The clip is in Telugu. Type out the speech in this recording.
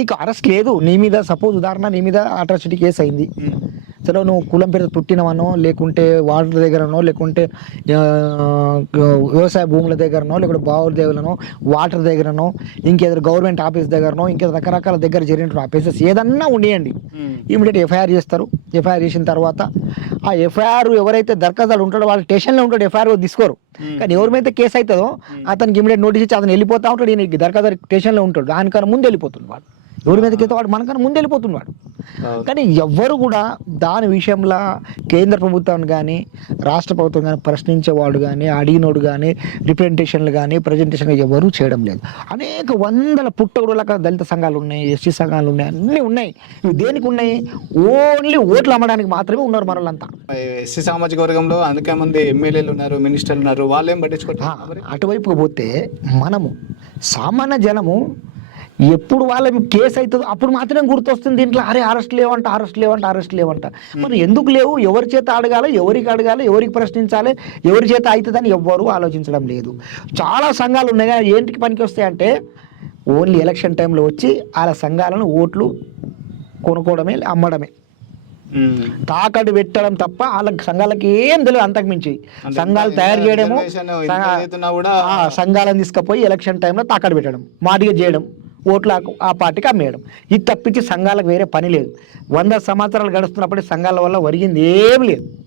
నీకు అరెస్ట్ లేదు. నీ మీద సపోజ్ ఉదాహరణ నీ మీద అట్రాసిటీ కేసు అయింది. సరే నువ్వు కులం పేరు పుట్టినవనో లేకుంటే వాటర్ దగ్గరనో లేకుంటే వ్యవసాయ భూముల దగ్గరనో లేకుంటే బావుల దగ్గరనో వాటర్ దగ్గరనో ఇంకేదో గవర్నమెంట్ ఆఫీస్ దగ్గరనో ఇంకేదో రకరకాల దగ్గర జరిగిన ఆఫీసెస్ ఏదన్నా ఉండేయండి. ఇమీడియట్ ఎఫ్ఐఆర్ చేస్తారు. ఎఫ్ఐఆర్ చేసిన తర్వాత ఆ ఎఫ్ఐఆర్ ఎవరైతే దరఖాస్తులు ఉంటాడో వాళ్ళ స్టేషన్లో ఉంటాడు ఎఫ్ఐఆర్ తీసుకోరు. కానీ ఎవరి మీద కేసు అవుతుందో అతనికి ఇమీడియట్ నోటీస్ ఇచ్చి అతను వెళ్ళిపోతా ఉంటాడు. దరఖాస్తు స్టేషన్లో ఉంటాడు. దానికన్నా ముందు వెళ్ళిపోతుంది వాడు. ఎవరి మీద కేసు వాడు మనకన్నా ముందు వెళ్ళిపోతుంది వాడు కానీ ఎవ్వరు కూడా దాని విషయంలో కేంద్ర ప్రభుత్వాన్ని కానీ రాష్ట్ర ప్రభుత్వం కానీ ప్రశ్నించేవాడు కానీ అడిగినోడు కానీ రిప్రజెంటేషన్లు కానీ ప్రజెంటేషన్ ఎవరు చేయడం లేదు. అనేక వందల పుట్టగొడుల దళిత సంఘాలు ఉన్నాయి ఎస్టీ సంఘాలు ఉన్నాయి అన్నీ ఉన్నాయి. ఇవి దేనికి ఉన్నాయి? ఓన్లీ ఓట్లు అమ్మడానికి మాత్రమే ఉన్నారు మనలంతా. ఎస్సీ సామాజిక వర్గంలో అందుకే మంది ఎమ్మెల్యేలు ఉన్నారు మినిస్టర్లు ఉన్నారు వాళ్ళేం పట్టించుకుంటారు అటువైపుకు పోతే మనము సామాన్య జనము ఎప్పుడు వాళ్ళకి కేసు అవుతుందో అప్పుడు మాత్రమే గుర్తొస్తుంది దీంట్లో అరే అరెస్ట్ లేవంట అరెస్ట్ లేవంట అరెస్ట్ లేవంట. మరి ఎందుకు లేవు? ఎవరి చేత అడగాలి? ఎవరికి అడగాలి? ఎవరికి ప్రశ్నించాలి? ఎవరి చేత అవుతుందని ఎవ్వరూ ఆలోచించడం లేదు. చాలా సంఘాలు ఉన్నాయి కానీ ఏంటికి పనికి వస్తాయంటే ఓన్లీ ఎలక్షన్ టైంలో వచ్చి వాళ్ళ సంఘాలను ఓట్లు కొనుక్కోవడమే అమ్మడమే. ఉమ్. తాకట్టు పెట్టడం తప్ప వాళ్ళ సంఘాలకి ఏం తెలియదు అంతకు మించి సంఘాలు తయారు చేయడము సంఘాలను తీసుకుపోయి ఎలక్షన్ టైంలో తాకట్టు పెట్టడం మాటిగా చేయడం. ఓట్లు ఆ- ఆ పార్టీకి అమ్మేయడం. ఇది తప్పించి సంఘాలకు వేరే పని లేదు. వంద సంవత్సరాలు గడుస్తున్నప్పటికీ సంఘాల వల్ల ఒరిగింది ఏం లేదు.